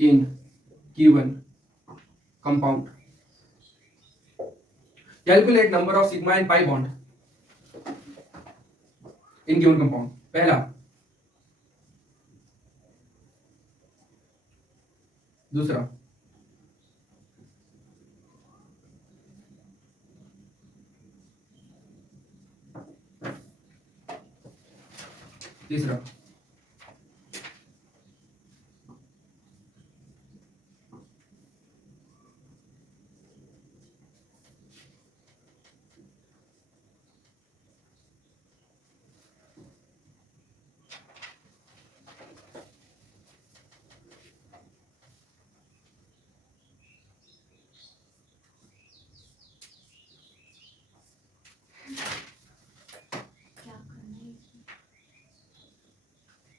in given compound. Calculate number of sigma and pi bond in given compound. पहला, दूसरा, तीसरा,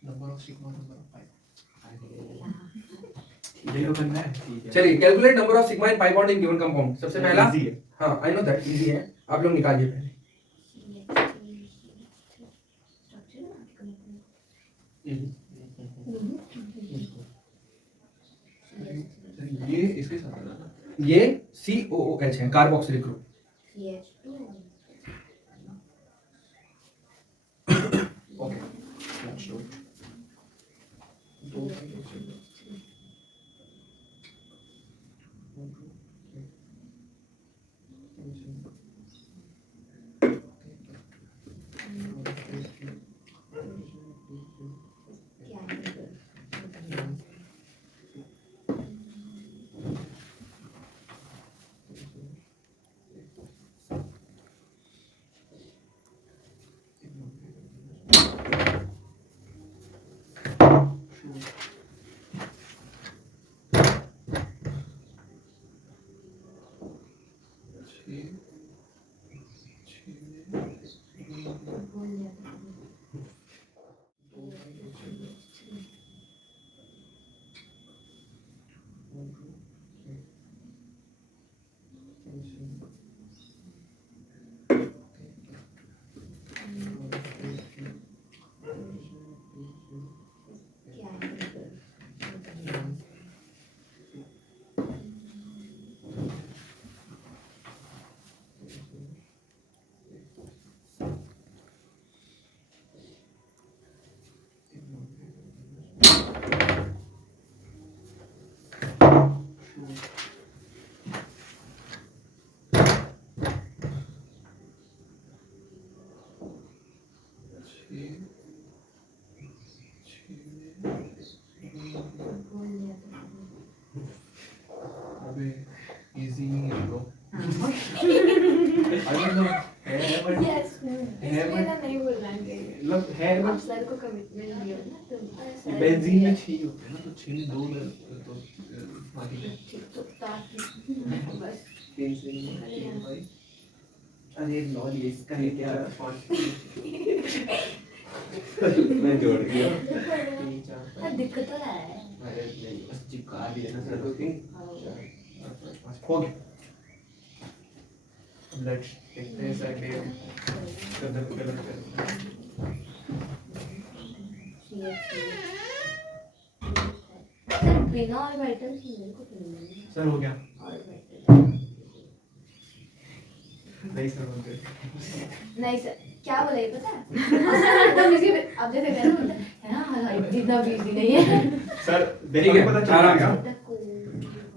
number of sigma number of pi. चलिए calculate number of sigma and pi bond in given compound. सबसे पहला, हाँ I know that easy है, आप लोग निकालिए पहले। ये इसके साथ है ना, ये COOH है, carboxylic group. Okay let's do it. दो अबे इजी नहीं है ब्रो। आई डोंट नो है बट यस है बट नहीं बोल रहा है मतलब है आप बट सर को कमिटमेंट दियो ना तुम बेंजीन में 6 होते हैं ना, तो 6 में 2 तो बाकी क्या ठीक तो ताकि बस 3 से 3 भाई। अरे लॉल ये इसका है क्या? 5 मैं जोड़ दिया। 3 4 5 दिक्कत तो है अरे नहीं बस चिपका दिया ना सर को। 3 4 5 हो गया। लेट्स देखते हैं साइड कदम कदम कर। सर बिना और वाइटल की मेरे को तो नहीं सर हो गया। और वाइटल नहीं सर बोलते नहीं सर क्या बोला ये पता है तो मुझे अब जैसे कहना होता है ना हाइट इतना बिजी नहीं है सर ठीक है, पता चल आराम जाएगा।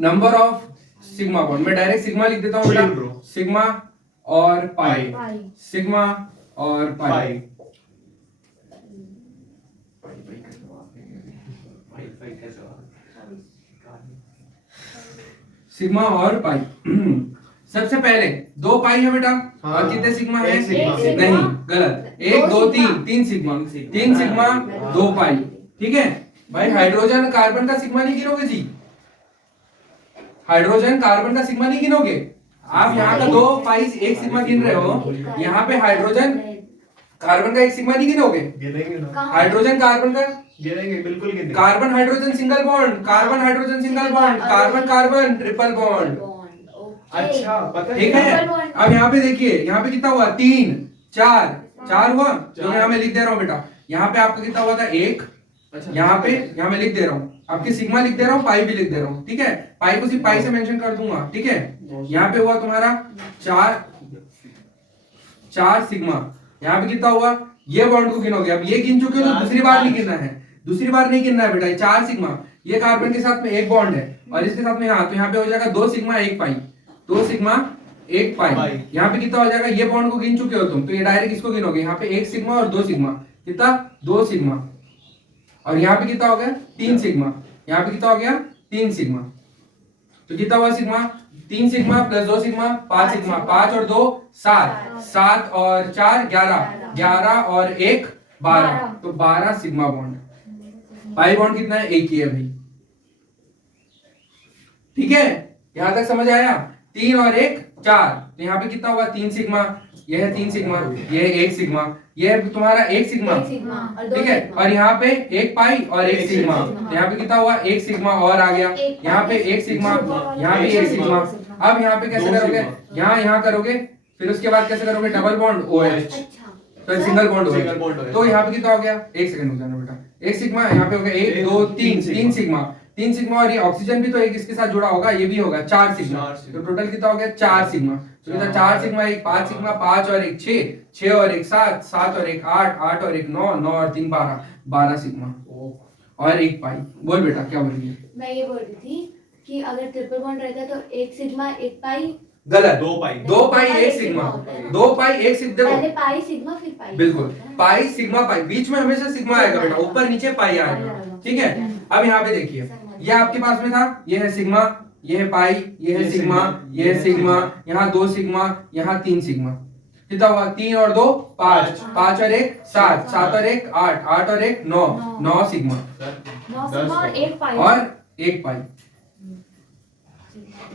नंबर ऑफ सिग्मा बॉन्ड, मैं डायरेक्ट सिग्मा लिख देता हूँ Chill, बेटा। bro. सिग्मा और पाई, पाई सिग्मा और पाई, पाई भाई का जवाब है भाई का जवाब सिग्मा और पाई। सबसे पहले 2 पाई है बेटा, हाँ। और कितने सिग्मा है? एक सिग्मा। नहीं गलत, 1 2 3 3 सिग्मा, 3 सिग्मा 2 पाई। ठीक है भाई, हाइड्रोजन कार्बन का सिग्मा नहीं गिनोगे जी, हाइड्रोजन कार्बन का सिग्मा नहीं गिनोगे आप। यहाँ का 2 पाई 1 सिग्मा गिन रहे हो, यहाँ पे हाइड्रोजन कार्बन का 1 सिग्मा नहीं गिनोगे। गिनेंगे ना, हाइड्रोजन कार्बन का, गिनेंगे बिल्कुल गिनेंगे। Carbon hydrogen single bond, carbon hydrogen single bond, carbon carbon triple bond. अच्छा पता है ठीक है, अब यहाँ पे देखिए, यहाँ पे कितना हुआ? 3 4 4 हुआ, जो यहाँ मैं लिख दे रहा हूँ बेटा। यहाँ पे आपका कितना हुआ था? 1। अच्छा यहाँ पे, यहाँ मैं लिख दे रहा हूँ आपके सिग्मा लिख दे रहा हूँ, पाई भी लिख दे रहा हूँ, ठीक है। पाई को सिर्फ पाई से मेंशन कर दूंगा, ठीक है। यहाँ पे हुआ तुम्हारा 4 सिग्मा। यहाँ पे कितना हुआ, ये बॉन्ड को गिनोगे, अब ये गिन चुके हो तो दूसरी बार नहीं गिनना है, दूसरी बार नहीं गिनना है बेटा। 4 सिग्मा, ये कार्बन के साथ में एक बॉन्ड है और इसके साथ में यहाँ, तो यहाँ पे हो जाएगा 2 सिग्मा 1 पाई, 2 सिग्मा 1 पाई। यहाँ पे कितना हो जाएगा, ये बॉन्ड को गिन चुके हो तुम, तो ये डायरेक्ट इसको गिनोगे। यहाँ पे 1 सिग्मा और 2 सिग्मा, कितना 2 सिग्मा। और यहाँ पे कितना हो गया 3 सिग्मा, यहाँ पे कितना हो गया 3 सिग्मा। तो कितना हुआ sigma, 3 sigma plus 2 sigma 5 sigma, 5 और 2 7, 7 और 4 11, 11 और 1 12, तो 12 सिग्मा बॉन्ड। पाई बॉन्ड कितना है, एक ही है भाई, ठीक है। यहां तक समझ आया, 3 और 1 4, तो यहाँ पे कितना हुआ 3 सिग्मा, यह है 3 सिग्मा, यह है 1 सिग्मा, यह है तुम्हारा 1 सिग्मा, ठीक है। और यहाँ पे 1 पाई और 1 सिग्मा, तो यहाँ पे कितना हुआ 1 सिग्मा और आ गया, यहाँ पे 1 सिग्मा, यहाँ पे 1 सिग्मा। अब यहाँ पे कैसे करोगे, यहाँ करोगे, फिर उसके बाद कैसे करोगे, डबल बॉन्ड OH, तो सिंगल बॉन्ड OH। तो यहाँ पे कितना हो गया, 1 सेकंड हो जाना बेटा, 1 सिग्मा, यहाँ पे हो गया 1 2 3 3 सिग्मा, 3 सिग्मा। और ये ऑक्सीजन भी तो एक इसके साथ जुड़ा होगा, ये भी होगा 4 सिग्मा, तो टोटल कितना हो गया 4 सिग्मा। तो कितना 4 सिग्मा 1 5 सिग्मा, 5 और 1 6, 6 और 1 7, 7 और 1 8, 8 और 1 9, 9 और 3 12, 12 सिग्मा और 1 पाई। बोल बेटा क्या बोल रही है। मैं ये बोल रही थी कि अगर ट्रिपल बॉन्ड रहता तो 1 सिग्मा 1 पाई, गलत, 2 पाई 2 पाई 1 सिग्मा, 2 पाई 1 सिग्मा, पहले पाई सिग्मा फिर पाई, बिल्कुल पाई सिग्मा पाई, बीच में हमेशा सिग्मा आएगा बेटा, ऊपर नीचे पाई आएगा, ठीक है। अब यहाँ पे देखिए, ये आपके पास में था, ये है सिग्मा, ये है पाई, ये है सिग्मा, ये है सिग्मा, यहाँ 2 सिग्मा, यहाँ 3 सिग्मा। कितना हुआ 3 और 2 5, 5 और 1 7, 7 और 1 8, 8 और 1 9, 9 सिग्मा 9 सिग्मा और 1 पाई, और 1 पाई,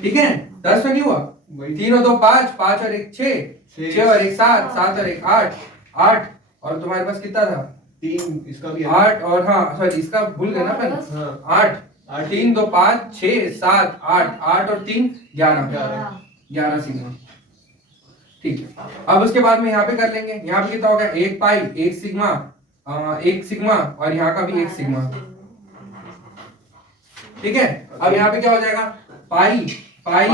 ठीक है। 10 में नहीं हुआ, 3 और 2 5, 5 और 1 6, 6 और 1 7, 7 और 1 8, 8 और तुम्हारे पास कितना था 3, इसका भी 8 और हाँ सॉरी इसका भूल गए ना अपन, 8 3 2 5 6 7 8, 8 और 3 11, 11 सिग्मा, ठीक है। अब उसके बाद में यहाँ पे कर लेंगे, यहाँ पे कितना होगा 1 पाई 1 सिग्मा, 1 सिग्मा और यहाँ का भी 1 सिग्मा, ठीक है। अब यहाँ पे क्या हो जाएगा पाई पाई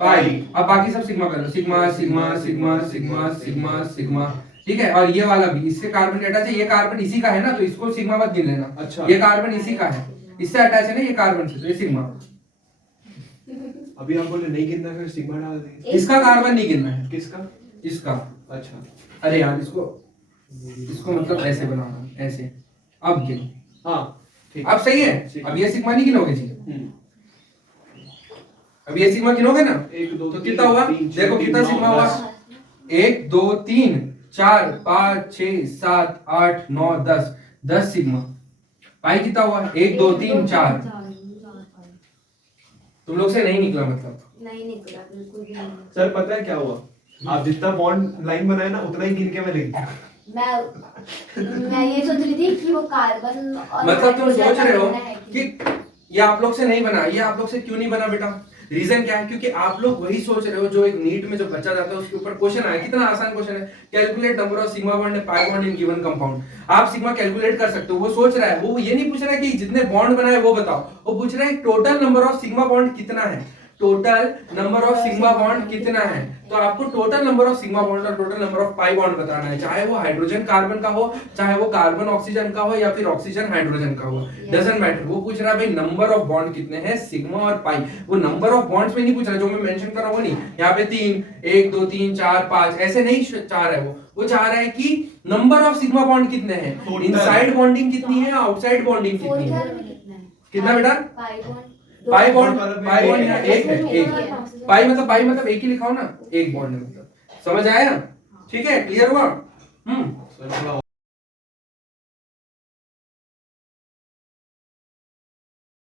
पाई, अब बाकी सब सिग्मा कर लो, sigma sigma sigma sigma sigma sigma, ठीक है। और ये वाला भी, इससे कार्बन अटैच है, ये कार्बन इसी का है ना, तो इसको सिग्मा मत गिन लेना। अच्छा, ये कार्बन इसी का है, इससे अटैच है ना ये कार्बन से, तो ये सिग्मा। अभी आप बोले नहीं गिनना, फिर सिग्मा डाल देंगे। इसका कार्बन नहीं गिनना है, किसका, इसका। अच्छा अरे यार इसको मतलब ऐसे बनाना, ऐसे। अब गिन, हाँ ठीक, अब सही है। अब ये सिग्मा नहीं गिनोगे जी, अब ये सिग्मा गिनोगे ना, 1 2 तो कितना हुआ देखो, कितना सिग्मा हुआ 1 2 3 4 5 6 7 8 9 10, 10 सिग्मा। पाई कितना हुआ 1 2 3 4, तुम लोग से नहीं निकला मतलब, नहीं निकला बिल्कुल भी नहीं। सर पता है क्या हुआ, आप जितना बॉन्ड लाइन बनाए ना उतना ही गिन के मैं लिख दिया। मैं ये सोच रही थी कि वो कार्बन और मतलब तुम सोच रहे हो है कि ये आप लोग से नहीं बना, ये आप लोग से क्यों नहीं बना बेटा, रीजन क्या है, क्योंकि आप लोग वही सोच रहे हो जो एक नीट में जो बच्चा जाता है उसके ऊपर क्वेश्चन आया, कितना आसान क्वेश्चन है, calculate number of sigma bond and pi bond in given compound. आप सिग्मा कैलकुलेट कर सकते हो, वो सोच रहा है, वो ये नहीं पूछ रहा है कि जितने बॉन्ड बनाए वो बताओ, वो पूछ रहा है total number of sigma bond कितना है, total number of sigma bond कितना है। तो आपको total number of sigma bond और total number of pi bond बताना है, चाहे वो हाइड्रोजन कार्बन का हो, चाहे वो कार्बन ऑक्सीजन का हो, या फिर ऑक्सीजन हाइड्रोजन का हो, डजंट मैटर। वो पूछ रहा है भाई नंबर ऑफ बॉन्ड कितने हैं सिग्मा और पाई, वो नंबर ऑफ बॉन्ड्स में नहीं पूछ रहा, जो मैं मेंशन कर रहा हूं नहीं, यहाँ पे 3 1 2 3 4 5 ऐसे नहीं चाह रहा है, वो चाह रहा है कि नंबर ऑफ सिग्मा बॉन्ड कितने हैं, इनसाइड बॉन्डिंग कितनी है, आउटसाइड बॉन्डिंग कितनी है, कितना बेटा पाई बॉन्ड यहाँ एक है, एक पाई मतलब एक ही लिखाओ ना, एक बॉन्ड है मतलब, समझ आया, ठीक है, क्लियर हुआ।